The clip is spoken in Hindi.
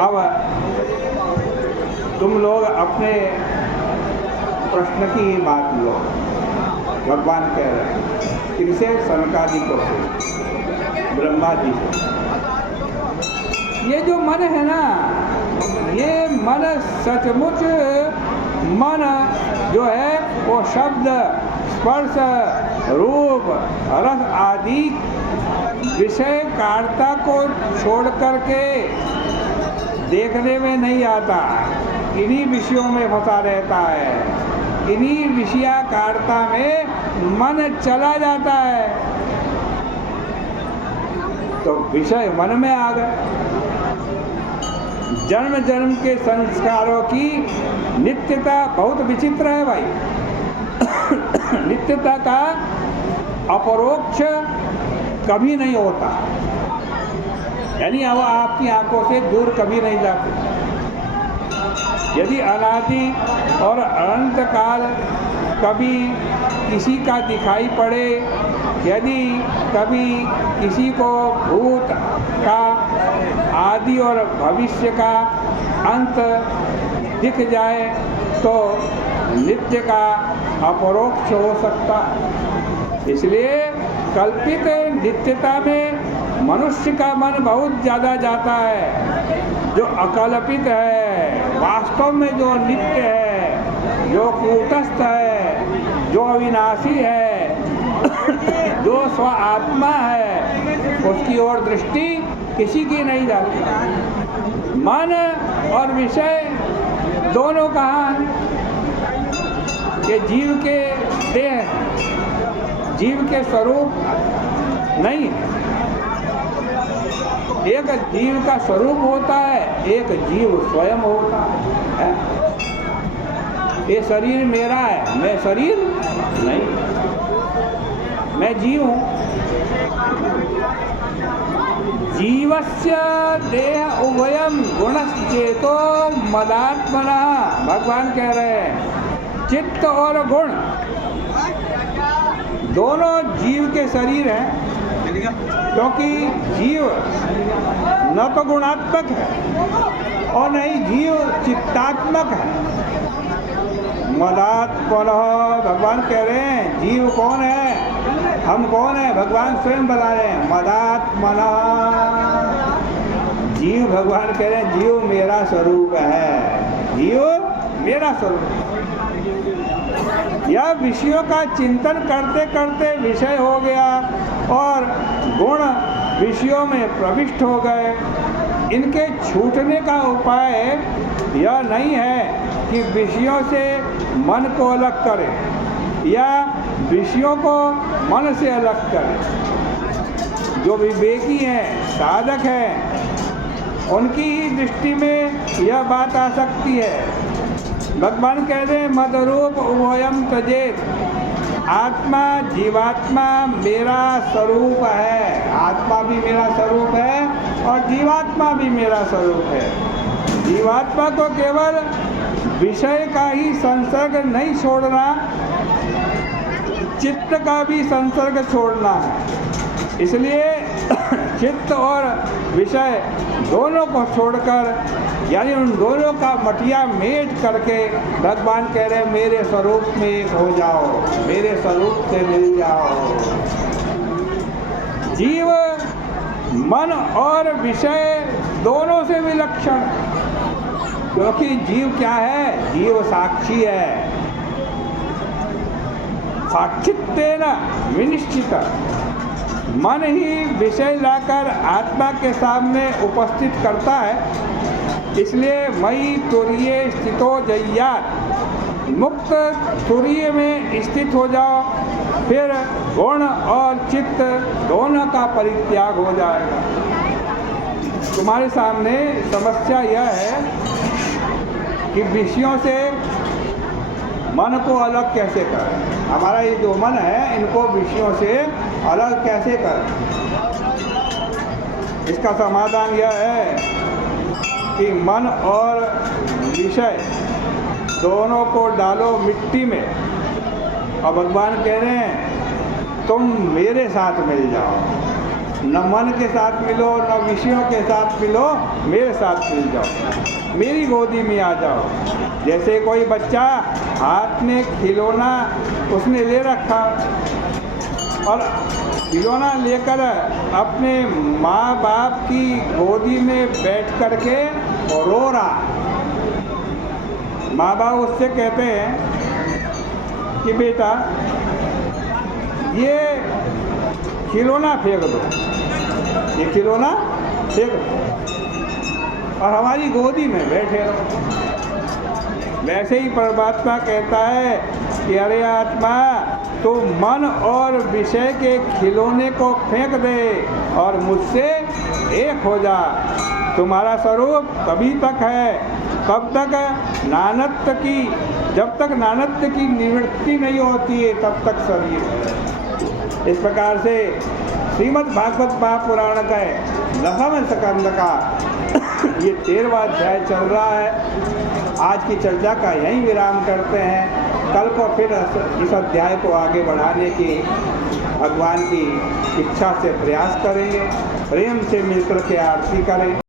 अब तुम लोग अपने प्रश्न की बात लो। भगवान कह रहे हैं किनसे? सनकादिकों से, ब्रह्मा जी से। ये जो मन है ना, ये मन सचमुच मन जो है वो शब्द, स्पर्श, रूप, रस आदि विषय कारिता को छोड़ करके देखने में नहीं आता, इन्हीं विषयों में फंसा रहता है। इन्हीं विषयाकारिता में मन चला जाता है, तो विषय मन में आ गए। जन्म जन्म के संस्कारों की नित्यता बहुत विचित्र है भाई। नित्यता का अपरोक्ष कभी नहीं होता, यानी अब आपकी आंखों से दूर कभी नहीं जाते। यदि अनादि और अनंत काल कभी किसी का दिखाई पड़े, यदि कभी किसी को भूत का आदि और भविष्य का अंत दिख जाए तो नित्य का अपरोक्ष हो सकता है। इसलिए कल्पित नित्यता में मनुष्य का मन बहुत ज़्यादा जाता है। जो अकल्पित है, वास्तव में जो नित्य है, जो कूटस्थ है, जो अविनाशी है, जो स्व आत्मा है, उसकी ओर दृष्टि किसी की नहीं जाती। मन और विषय दोनों कहाँ हैं? ये जीव के देह, जीव के स्वरूप नहीं है। एक जीव का स्वरूप होता है, एक जीव स्वयं होता है। ये शरीर मेरा है, मैं शरीर नहीं, मैं जीव हूँ। जीवस्य देह उभयम गुणश्चेतो मदात्मनः, भगवान कह रहे हैं चित्त और गुण दोनों जीव के शरीर हैं, क्योंकि जीव न तो गुणात्मक है और न ही जीव चित्तात्मक है। मदात्मनः, भगवान कह रहे हैं जीव कौन है, हम कौन है? भगवान स्वयं बता रहे हैं मदात्मनः। जीव, भगवान कह रहे हैं जीव मेरा स्वरूप है, जीव मेरा स्वरूप। यह विषयों का चिंतन करते करते विषय हो गया और गुण विषयों में प्रविष्ट हो गए। इनके छूटने का उपाय यह नहीं है कि विषयों से मन को अलग करें या विषयों को मन से अलग करें। जो विवेकी हैं, साधक हैं, उनकी ही दृष्टि में यह बात आ सकती है। भगवान कह रहे हैं मदरूप उभयम तजेत, आत्मा जीवात्मा मेरा स्वरूप है, आत्मा भी मेरा स्वरूप है और जीवात्मा भी मेरा स्वरूप है। जीवात्मा को केवल विषय का ही संसर्ग नहीं छोड़ना, चित्त का भी संसर्ग छोड़ना है। इसलिए चित्त और विषय दोनों को छोड़कर, यानी उन दोनों का मटिया मेट करके भगवान कह रहे हैं मेरे स्वरूप में एक हो जाओ, मेरे स्वरूप से मिल जाओ। जीव मन और विषय दोनों से विलक्षण, क्योंकि जीव क्या है? जीव साक्षी है। साक्षित्वेन विनिश्चित, मन ही विषय लाकर आत्मा के सामने उपस्थित करता है। इसलिए मयि तुरीये स्थितो जय्यात्, मुक्त तुरीय में स्थित हो जाओ, फिर गुण और चित्त दोनों का परित्याग हो जाएगा। तुम्हारे सामने समस्या यह है कि विषयों से मन को अलग कैसे करें। हमारा ये जो मन है, इनको विषयों से अलग कैसे करें। इसका समाधान यह है कि मन और विषय दोनों को डालो मिट्टी में और भगवान कह रहे हैं तुम मेरे साथ मिल जाओ। न मन के साथ मिलो, न विषयों के साथ मिलो, मेरे साथ मिल जाओ, मेरी गोदी में आ जाओ। जैसे कोई बच्चा हाथ में खिलौना उसने ले रखा और खिलौना लेकर अपने माँ बाप की गोदी में बैठ कर के रो रहा। माँ बाप उससे कहते हैं कि बेटा ये खिलौना फेंक दो, ये खिलौना फेंक दो और हमारी गोदी में बैठे रहो। वैसे ही परमात्मा कहता है कि अरे आत्मा, तो मन और विषय के खिलौने को फेंक दे और मुझसे एक हो जा। तुम्हारा स्वरूप तभी तक है, तब तक नानत्व की, जब तक नानत्व की निवृत्ति नहीं होती है तब तक शरीर है। इस प्रकार से श्रीमद् भागवत महापुराण का 10वें स्कंद का ये 13वां अध्याय चल रहा है। आज की चर्चा का यहीं विराम करते हैं। कल को फिर इस अध्याय को आगे बढ़ाने की भगवान की इच्छा से प्रयास करेंगे। प्रेम से मिलकर के आरती करें।